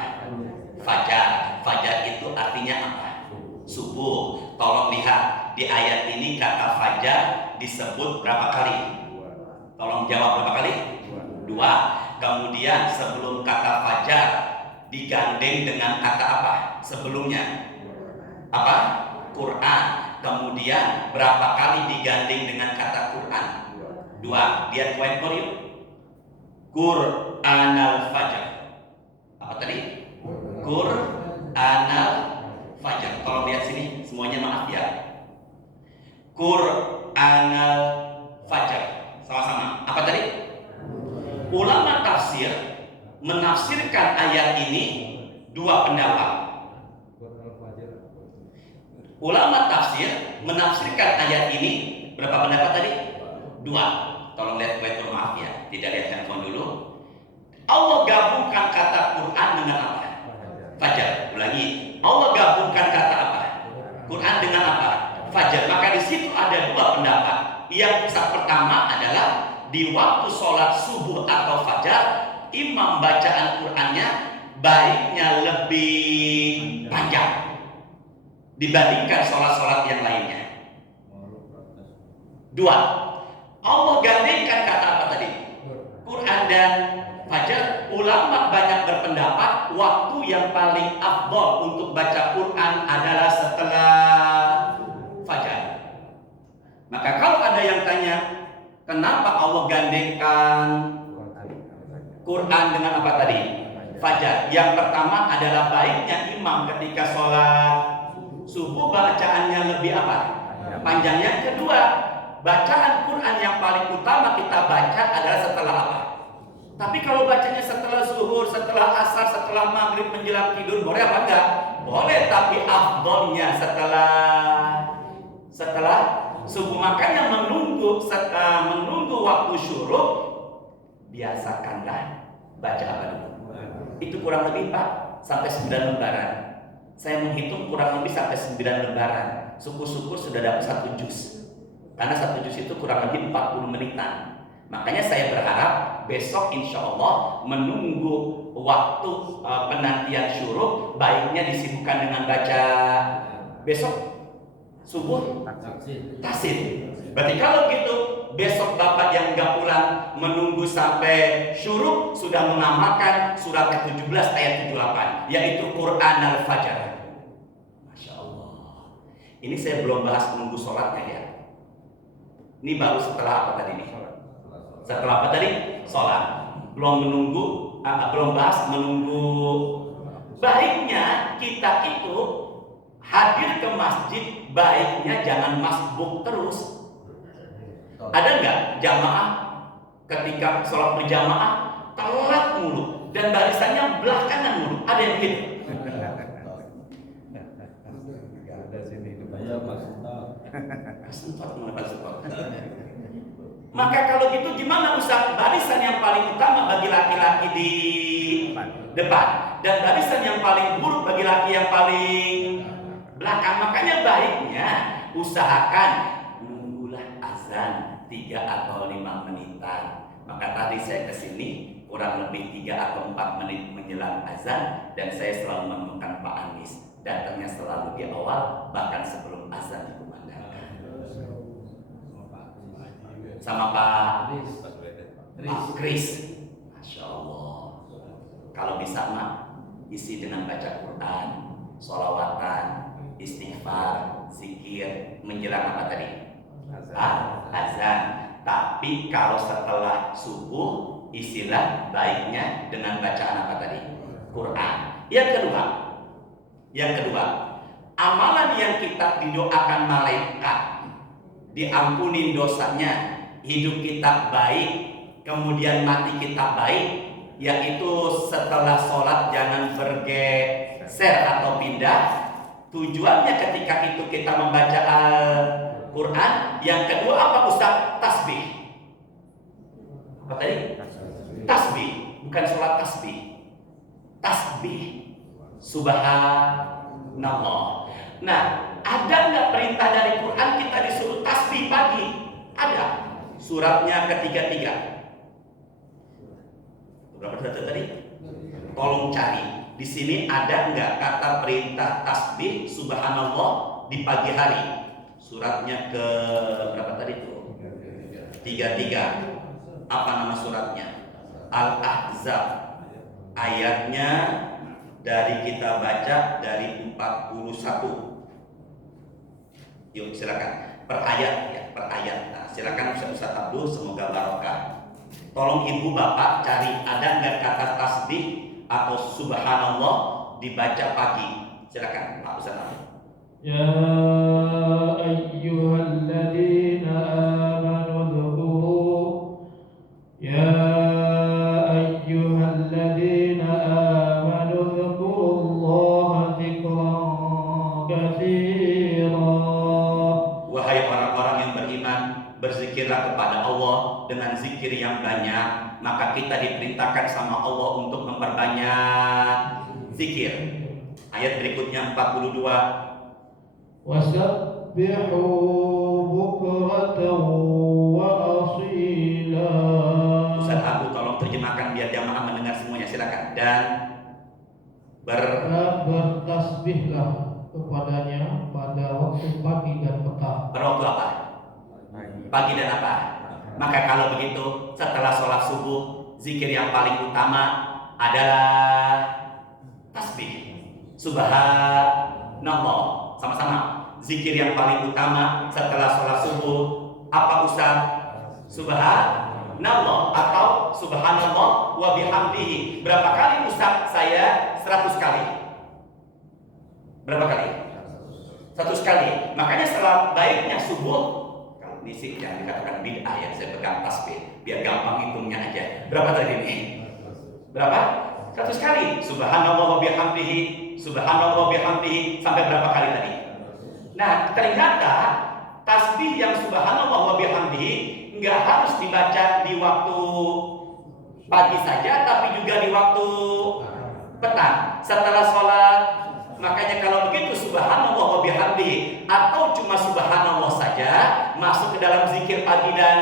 Fajar. Fajar itu artinya apa? Subuh. Tolong lihat di ayat ini kata fajar disebut berapa kali? Tolong jawab berapa kali? 2. Kemudian sebelum kata fajar digandeng dengan kata apa? Sebelumnya apa? Quran. Kemudian berapa kali digandeng dengan kata Quran? 2. Lihat poin yuk. Quran al-Fajr. Apa tadi? Quran al-Fajr. Tolong lihat sini semuanya, maaf ya. Quran al-Fajr. Sama-sama. Apa tadi? Ulama tafsir menafsirkan ayat ini 2 pendapat. Ulama tafsir menafsirkan ayat ini berapa pendapat tadi? 2. Tolong lihat webcam, maaf ya, tidak lihat handphone dulu. Allah gabungkan kata Quran dengan apa? Fajar. Ulangi. Allah gabungkan kata apa? Quran dengan apa? Fajar. Maka di situ ada 2 pendapat. Yang pertama adalah di waktu sholat subuh atau fajar, imam bacaan Qur'annya baiknya lebih panjang dibandingkan sholat-sholat yang lainnya. 2. Allah gandengkan kata apa tadi? Quran dan fajar. Ulama banyak berpendapat waktu yang paling afdol untuk baca Quran adalah setelah fajar. Maka kalau ada yang tanya, kenapa Allah gandengkan Quran dengan apa tadi? Fajar. Yang pertama adalah baiknya imam ketika sholat subuh bacaannya lebih apa? Panjang. Yang kedua, bacaan Quran yang paling utama kita baca adalah setelah apa? Tapi kalau bacanya setelah zuhur, setelah asar, setelah maghrib menjelang tidur, boleh apa enggak? Boleh, tapi afdolnya setelah subuh. Makanya menunggu waktu syuruk, biasakanlah baca apa dulu. Itu kurang lebih 4 sampai 9 lembaran. Saya menghitung kurang lebih sampai 9 lembaran. Syukur-syukur sudah dapat 1 juz. Karena 1 juz itu kurang lebih 40 menitan. Makanya saya berharap besok insya Allah menunggu waktu penantian syuruk, baiknya disibukkan dengan baca besok subuh tasin. Berarti kalau gitu besok Bapak yang nggak pulang menunggu sampai syuruk sudah mengamalkan surat ke-17 ayat 78, yaitu Quran al-Fajr. Masya Allah. Ini saya belum bahas menunggu sholatnya ya. Ini baru setelah apa tadi nih? Setelah apa tadi? Sholat. Belum bahas menunggu. Baiknya kita itu hadir ke masjid, baiknya jangan masbuk terus. Ada nggak jamaah ketika sholat berjamaah telat mulu dan barisannya belakangan mulu? Ada yang begitu? Maka kalau gitu gimana Ustaz? Barisan yang paling utama bagi laki-laki di depan dan barisan yang paling buruk bagi laki yang paling belakang. Makanya baiknya usahakan nunggulah azan 3 atau 5 menitan. Maka tadi saya kesini kurang lebih 3 atau 4 menit menjelang azan, dan saya selalu menemukan Pak Anies datangnya selalu di awal, bahkan sebelum azan dikumandangkan. Sama Pak Kris, Masya Allah. Kalau bisa mah isi dengan baca Quran, sholawatan, istighfar, zikir menjelang apa tadi? Azan. Tapi kalau setelah subuh, istilah baiknya dengan bacaan apa tadi? Quran. Yang kedua, amalan yang kita didoakan malaikat, diampuni dosanya, hidup kita baik, kemudian mati kita baik, yaitu setelah sholat jangan bergeser atau pindah. Tujuannya ketika itu kita membaca Al-Quran. Yang kedua apa Ustaz? Tasbih. Apa tadi? Tasbih, bukan sholat tasbih. Tasbih, subhanallah. Nah, ada nggak perintah dari Quran kita disuruh tasbih pagi? Ada. Suratnya ketiga-tiga. Berapa surat tadi? Tolong cari. Di sini ada nggak kata perintah tasbih subhanallah di pagi hari? Suratnya ke berapa tadi tuh? 33. Apa nama suratnya? Al-Ahzab. Ayatnya dari kita baca dari 41. Yuk silakan. Per ayat ya, per ayat. Nah, silakan Ustaz Abdul, semoga barokah. Tolong ibu bapak cari ada nggak kata tasbih atau subhanallah dibaca pagi. Silakan Pak Ustaz Abdul. Ya ayyuhalladzina amanu dhkuru ya ayyuhalladzina amanu dhkurullaha dzikran katsira. Wahai orang-orang yang beriman, berzikirlah kepada Allah dengan zikir yang banyak. Maka kita diperintahkan sama Allah untuk memperbanyak zikir. Ayat berikutnya 42. Wasabbihu bukratan wa asila. Ustaz Abu tolong terjemahkan biar jamaah mendengar semuanya, silakan. Dan bertasbihlah kepadanya pada waktu pagi dan petang. pada waktu apa? Pagi dan apa? Maka kalau begitu setelah sholat subuh, zikir yang paling utama adalah tasbih subhanallah. Sama-sama. Zikir yang paling utama setelah sholat subuh apa Ustaz? Subhanallah atau subhanallah wa bihamdihi. Berapa kali Ustaz? Saya 100 kali. Berapa kali? 100 kali. Makanya setelah baiknya subuh, kalau ini sih yang dikatakan bid'ah ya, saya pegang tasbih biar gampang hitungnya aja. Berapa tadi ini? Berapa? 100 kali. Subhanallah wa bihamdihi, subhanallah wa bihamdihi, sampai berapa kali tadi? Nah, ternyata tasbih yang subhanallah wa bihamdihi nggak harus dibaca di waktu pagi saja, tapi juga di waktu petang setelah sholat. Makanya kalau begitu subhanallah wa bihamdihi atau cuma subhanallah saja masuk ke dalam zikir pagi dan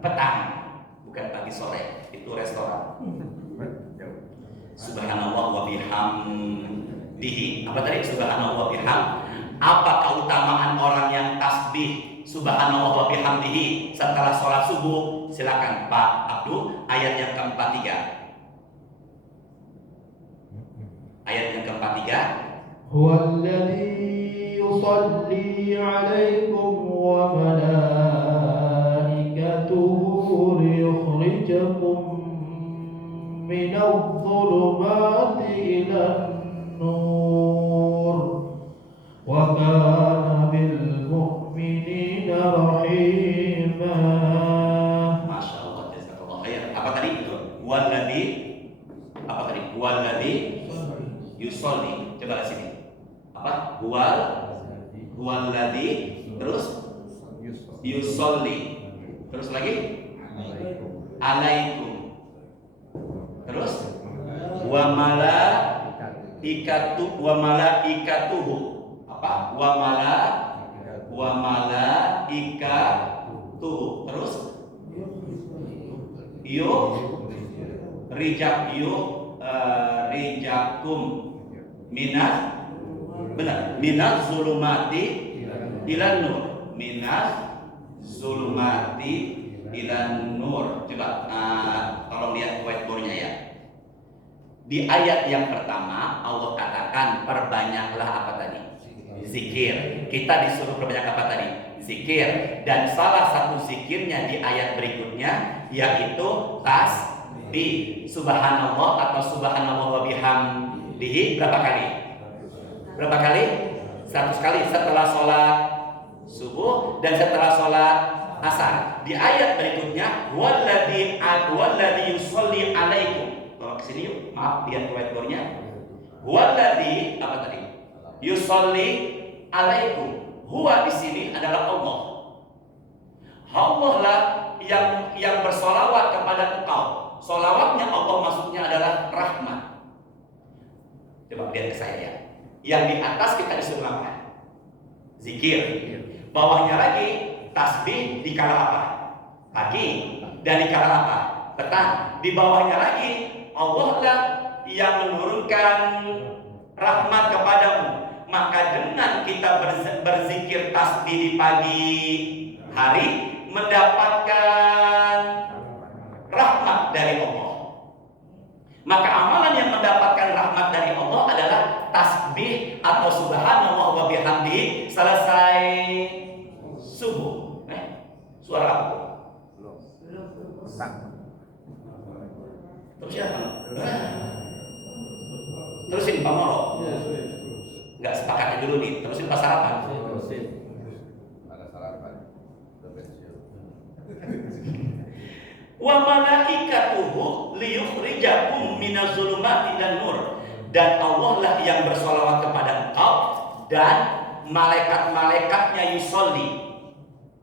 petang, bukan pagi sore, itu restoran. Subhanallah wa bihamdihi. Apa tadi? Subhanallah wa bihamdihi. Apa keutamaan orang yang tasbih subhanallah wa bihamdihi setelah sholat subuh? Silakan Pak Abdul, ayat yang ke-43. Ayat yang ke-43. Huwallazi yusalli 'alaikum wa malaikatuhu liyukhrijakum minadh-dhulumati ilan-nur wa kana bil mu'minina rahima. Masya Allah, jazakallah khair. Apa tadi itu? Walladzi, apa tadi? Walladzi yusolli. Coba lihat sini. Apa? Walladzi terus yusolli. Terus lagi? Alaikum. Terus? Wa malaikatuhu. Apa? Wa malaikatuhu. Terus rijakum minaz, benar, minaz zulumati ilan nur, minaz zulumati ilan nur. Coba tolong lihat whiteboardnya ya. Di ayat yang pertama Allah katakan perbanyaklah apa tadi? Zikir. Kita disuruh perbanyak apa tadi? Zikir. Dan salah satu zikirnya di ayat berikutnya yaitu tasbih. Subhanallah atau subhanallah wa bihamdihi berapa kali? Berapa kali? 100 kali setelah sholat subuh dan setelah sholat asar. Di ayat berikutnya walladzi yusolli alaikum. Bawa ke sini yuk. Maaf, lihat whiteboardnya. Walladzi apa tadi? Yusolli alaikum. Huwa di sini adalah Allah. Allah lah yang bersolawat kepada engkau. Solawatnya Allah maksudnya adalah rahmat. Coba lihat ke saya ya. Yang di atas kita disuruh apa? Zikir. Bawahnya lagi tasbih di kala apa? Pagi. Dan di kala apa? Petang. Di bawahnya lagi Allah lah yang menurunkan rahmat kepadamu. Maka dengan kita berzikir tasbih di pagi hari mendapatkan rahmat dari Allah. Maka amalan yang mendapatkan rahmat dari Allah adalah tasbih atau subhanallah wa bihamdihi selesai subuh. Suara apa? Terus siapa? Terusin Pak Moro. Nggak sepakatnya dulu nih. Terusin pas sarapan. Ada sarapan. Udah pensiun. Wa malaikatuhu liyukhrijakum minaz zulumati dan nur. Dan Allah lah yang bersolawat kepada engkau dan malaikat-malaikatnya yusolli.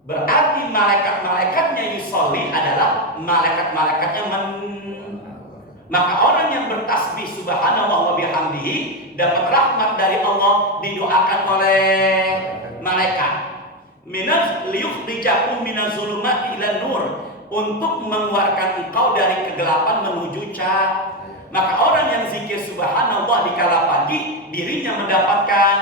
Berarti malaikat-malaikatnya yusolli adalah malaikat-malaikatnya maka orang yang bertasbih subhanallah wa bihamdihi dapat rahmat dari Allah, didoakan oleh malaikat. Minaz liyukhrijakum minaz zulumati ilan nur, untuk mengeluarkan engkau dari kegelapan menuju cahaya. Maka orang yang zikir subhanallah di kala pagi, dirinya mendapatkan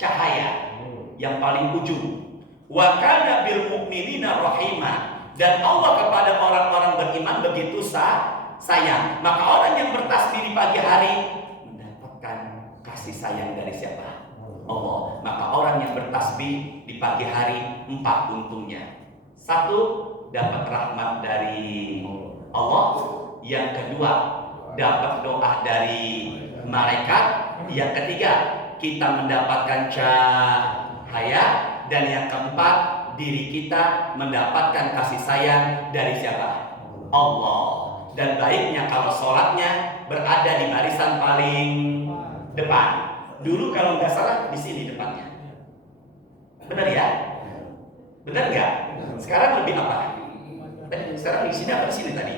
cahaya yang paling ujung. Wa kana bil mu'minina rahima, dan Allah kepada orang-orang beriman begitu sayang. Maka orang yang bertasbih di pagi hari mendapatkan kasih sayang dari siapa? Allah. Maka orang yang bertasbih di pagi hari 4 untungnya. 1, dapat rahmat dari Allah. Yang kedua, dapat doa dari malaikat. Yang ketiga, kita mendapatkan cahaya. Dan yang keempat, diri kita mendapatkan kasih sayang dari siapa? Allah. Dan baiknya kalau sholatnya berada di barisan paling depan. Dulu kalau nggak salah di sini depannya. Benar ya? Benar nggak? Sekarang lebih apa? Sekarang di sini apa di sini tadi?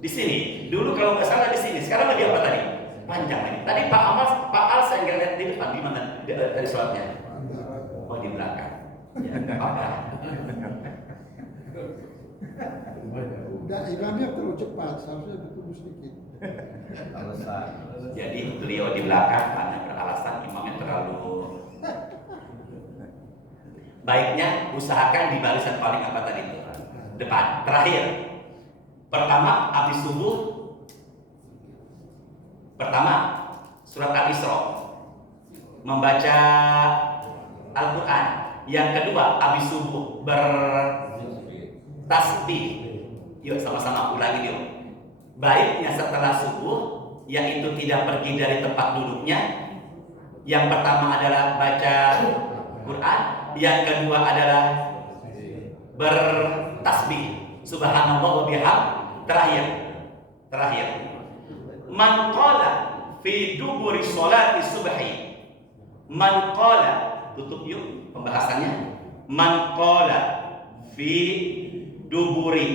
Di sini. Dulu kalau nggak salah di sini. Sekarang lebih apa tadi? Panjang lagi. Tadi Pak Al saya nggak lihat di depan. Di mana tadi sholatnya? Oh, di belakang. Ya, apa? Dan imamnya terlalu cepat, seharusnya ditunggu sedikit. Alasan. Jadi beliau di belakang karena beralasan imamnya terlalu. Baiknya usahakan di barisan paling apa tadi itu? Depan. Terakhir. Pertama habis subuh. Pertama surat Al-Isra. Membaca Al-Quran. Yang kedua habis subuh bertasbih. Yuk sama-sama ulangi yuk. Baiknya setelah subuh, yaitu tidak pergi dari tempat duduknya. Yang pertama adalah baca Quran, yang kedua adalah bertasbih subhanallah wa bihamdihi. Terakhir. Man qala fi duburi sholati subhi. Man qala, tutup yuk pembahasannya. Man qala fi duburi,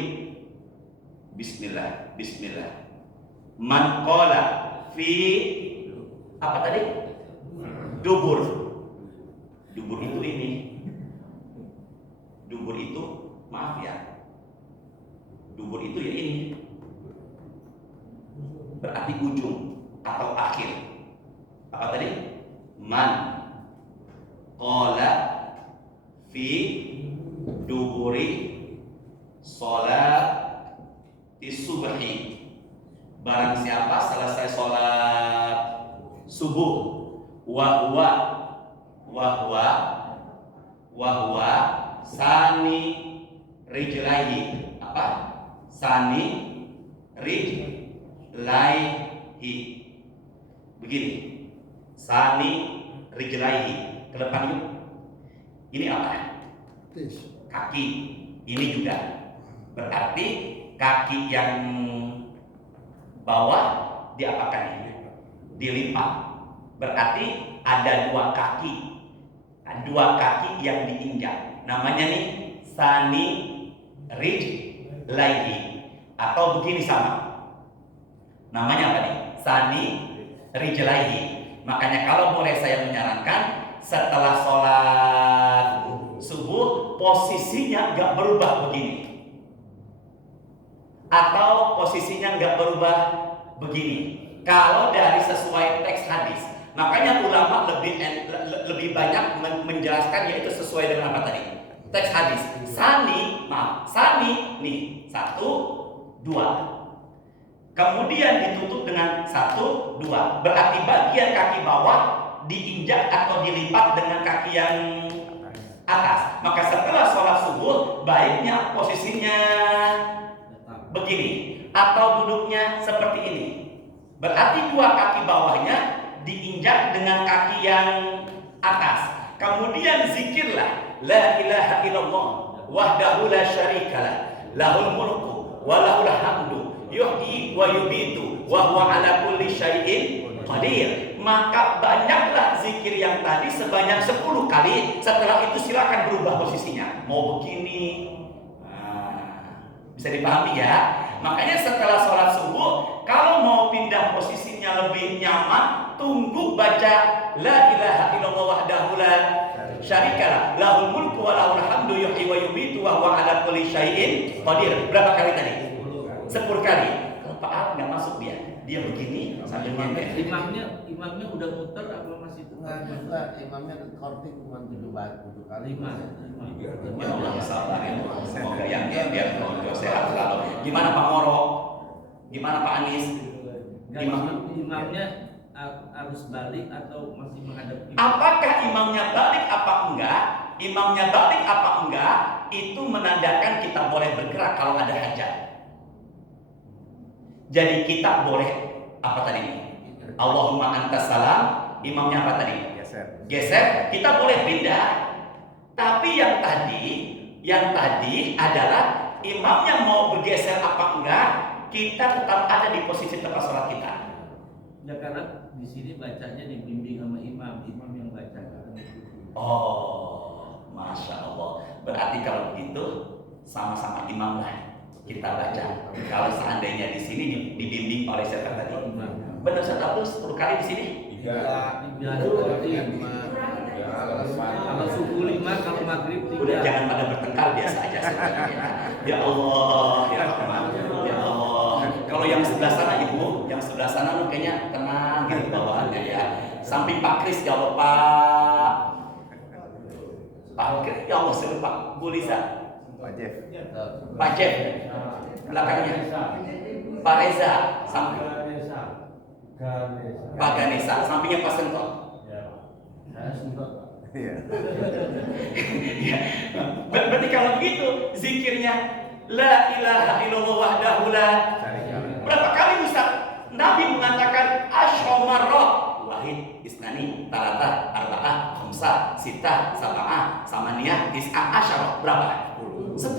bismillah, bismillah. Man qala fi apa tadi? Dubur. Dubur itu ini. Dubur itu, maaf ya. Dubur itu ya ini. berarti ujung atau akhir. Apa tadi? Man qala fi duburi sholati subhi, barang siapa selesai sholat subuh, wa huwa sani rijlaihi, apa? Sani rijlaihi, begini, sani rijlaihi, ke depan yuk. Ini apa? Tis. Kaki. Ini juga berarti kaki yang bawah diapakan ini? Dilipat. Berarti ada dua kaki. Dua kaki yang diinjak. Namanya nih sani rijlaihi, atau begini sama. Namanya apa nih? Sani rijlaihi. Makanya kalau boleh saya menyarankan, setelah sholat subuh posisinya nggak berubah begini, atau posisinya nggak berubah begini. Kalau dari sesuai teks hadis, makanya ulama lebih banyak menjelaskan, yaitu sesuai dengan apa tadi? Teks hadis. Sani nih 1, 2. Kemudian ditutup dengan 1, 2. Berarti bagian kaki bawah diinjak atau dilipat dengan kaki yang atas. Maka setelah sholat subuh baiknya posisinya begini atau duduknya seperti ini. Berarti dua kaki bawahnya diinjak dengan kaki yang atas. Kemudian zikirlah la ilaha illallah wahdahu la syarikalah lahul mulku wa lahul hamdu yuhyi wa yumitu wa huwa ala kulli syai'in qadir. Maka banyaklah zikir yang tadi sebanyak 10 kali. Setelah itu silakan berubah posisinya. Mau begini, bisa dipahami ya. Makanya setelah sholat subuh, kalau mau pindah posisinya lebih nyaman, tunggu baca la ilaha illallah wahdahu la syarikalah lahul mulku wa lahul hamdu yuhyi wa yumitu wa huwa ala kulli syai'in qadir. Berapa kali tadi? 10 kali. Kalau Pak Al nggak masuk dia begini sambil nyanyi. Imamnya udah muter apa masih Enggak, imamnya korting cuma 7 kali. 5. Ya Allah sabar ya. Semoga yang biar Nojo sehat selalu. Gimana Pak Moro? Gimana Pak Anies? Imamnya harus balik atau masih menghadap kiblat? Apakah imamnya balik apa enggak? Imamnya balik apa enggak? Itu menandakan kita boleh bergerak kalau ada hajat. Jadi kita boleh apa tadi? Allahumma antas salam. Imamnya apa tadi? Geser. Kita boleh pindah. Tapi yang tadi adalah imamnya mau bergeser apa enggak, kita tetap ada di posisi tempat sholat kita. Ya karena di sini bacanya dibimbing sama imam yang baca. Oh, masya Allah. Berarti kalau begitu sama-sama imam lah kita baca. Kalau seandainya di sini dibimbing oleh siapa tadi? Benar Ustaz Abdul 10 kali di sini? 3. Kalau subuh 5, kalau maghrib 3. Udah jangan pada bertengkar, biasa aja sebenarnya. Ya Allah, ya Rahman, ya Allah. Kalau yang sebelah sana ibu, yang sebelah sana lu kayaknya tenang gitu bawaannya ya. Samping Pak Kris ya Allah Pak. Pak Kris ya Allah selalu Pak Bu Liza. Pak Jeff belakangnya. Pak Reza samping. Pak Ganesa sampingnya Pak Sentot. Ya. Berarti kalau begitu zikirnya la ilaha illallah wahdahu la. Berapa kali Ustaz Nabi mengatakan asyra marrat? Wahid, isnani, talata, arba'ah, khamsah, sita, sab'ah, samaniyah, tis'ah, asyara. Berapa? 10.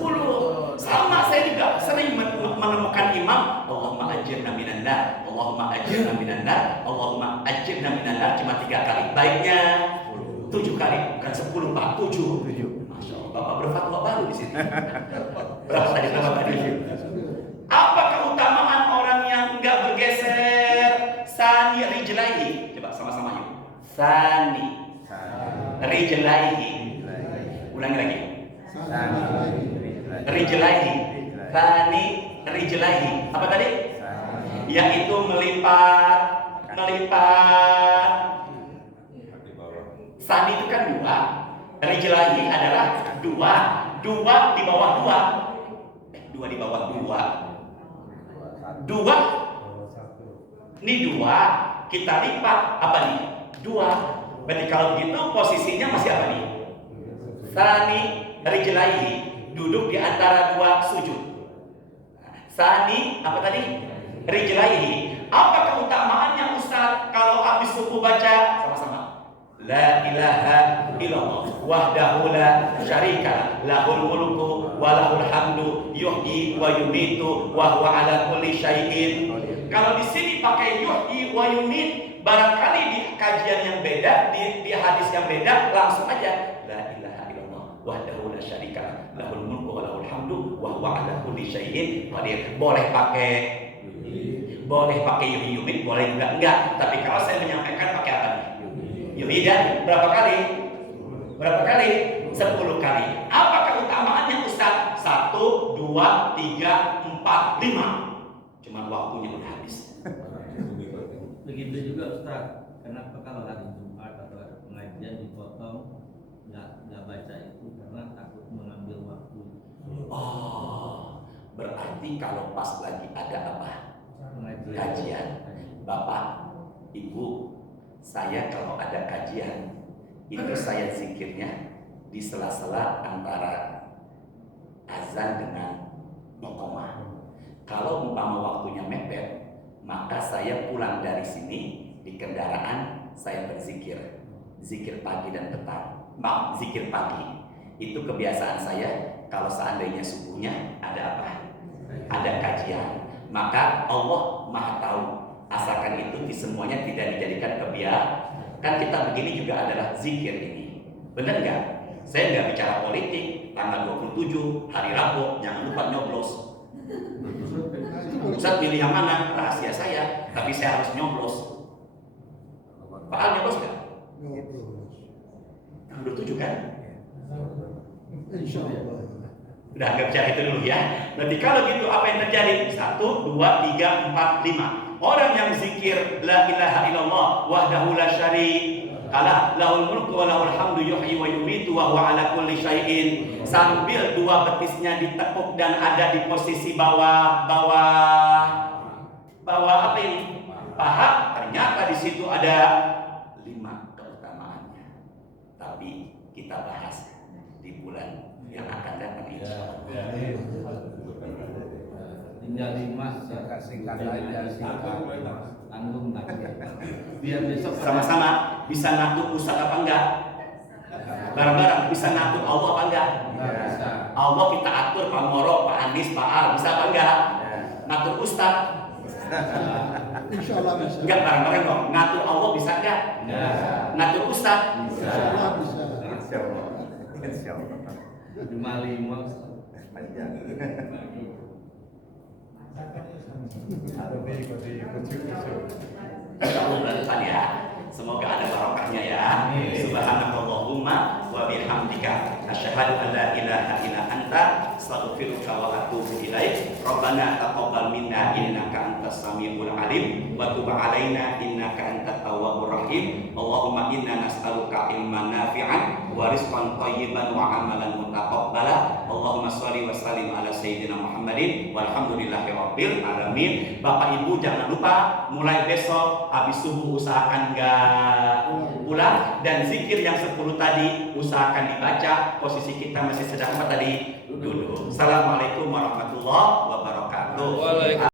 Sama saya juga sering menemukan imam Allahumma ajirna minan nar, Allahumma ajirna minan nar, Allahumma ajirna minan nar cuma 3 kali. Baiknya 7 kali, bukan 10 Pak, 7. Masya Allah, Bapak berfatwa baru di sini. Berapa tadi? Apa keutamaan orang yang enggak bergeser? Sani rijlaihi. Coba sama-sama yuk. Sani rijlaihi. Ulangi lagi. Rijlaihi. Sani rijlaihi. Apa tadi? yaitu melipat. Sani itu kan 2, rijlahi adalah 2 di bawah 2, 2 di bawah 2, 2 ini 2 kita lipat apa nih? 2. Berarti kalau begitu posisinya masih apa nih? Sani rijlahi, duduk di antara 2 sujud. Sani apa tadi? Rijlaihi. Apa keutamaannya Ustaz kalau habis subuh baca sama-sama? La ilaha illallah wahdahu la syarika lahul mulku wa lahul hamdu yuhyi wa yumitu wa huwa ala kulli syai'in. Kalau di sini pakai yuhyi wa yumit, barangkali di kajian yang beda, di hadis yang beda, langsung aja la ilaha illallah wahdahu la syarika lahul mulku wa lahul hamdu wa huwa ala kulli syai'in qadir. Boleh pakai yuhyi, boleh juga enggak. Tapi kalau saya menyampaikan pakai apa nih? Yuhyi dan berapa kali? 10 kali. Apa keutamaannya Ustaz? 1, 2, 3, 4, 5. Cuman waktunya udah habis. Begitu juga Ustaz. Kenapa kalau hari Jumat atau ada pengajian dipotong nggak baca itu karena takut mengambil waktu. Oh, berarti kalau pas lagi ada apa? Kajian. Bapak, Ibu, saya kalau ada kajian itu saya zikirnya di sela-sela antara azan dengan iqamah. Kalau umpama waktunya mepet, maka saya pulang dari sini di kendaraan saya berzikir, zikir pagi dan petang. Zikir pagi itu kebiasaan saya. Kalau seandainya subuhnya ada apa? Ada kajian, maka Allah Maha tahu. Asalkan itu di semuanya tidak dijadikan kebiasaan. Kan kita begini juga adalah zikir ini. Benar nggak? Saya nggak bicara politik. Tanggal 27 hari Rabu, jangan lupa nyoblos. Ustaz pilih yang mana? Rahasia saya. Tapi saya harus nyoblos. Pak Al nyoblos nggak? Tanggal 27 kan? Insya Allah. Udah nggak bicara itu dulu ya. Berarti kalau gitu apa yang terjadi? 1, 2, 3, 4, 5. Orang yang zikir la ilaha illallah wahdahu la syarika lahul mulku wa lahul hamdu yuhyi wa yumitu wa huwa ala kulli syai'in, sambil 2 betisnya ditekuk dan ada di posisi bawah apa ini? Paha. Ternyata di situ ada 5 keutamaannya. Tapi kita bahas di bulan yang akan datang insyaallah. Tinggal 5 singkat aja, tanggung biar besok Sama-sama bisa ngatur Ustaz apa enggak? Bareng-bareng bisa ngatur Allah apa enggak? bisa. Allah kita atur Pak Moro, Pak Andis, Pak Al, bisa apa enggak? Ngatur Ustaz? Insya Allah bisa. Enggak, bareng-bareng dong. Ngatur Allah bisa enggak? Ngatur Ustaz? Insya Allah bisa. Insya Allah. Cuma 5 Panjang. Bulan ya. Semoga ada barokahnya ya. Subhanakallahumma wa bihamdika asyhadu an la ilaha illa anta astaghfiruka wa atubu ilaik. Rabbana taqabbal minna innaka antas samiul alim wa tub alaina innaka antat tawwabur rahim. Allahumma inna nas'aluka ilman nafi'an wa rizqan thayyiban wa amalan mutaqabbala. Allahumma shalli wa sallim ala sayyidina Muhammadin walhamdulillahi rabbil alamin. Bapak Ibu jangan lupa mulai besok habis subuh usahakan enggak pulang, dan zikir yang 10 tadi usahakan dibaca. Posisi kita masih sedang apa tadi? Duduk. Assalamualaikum warahmatullahi wabarakatuh.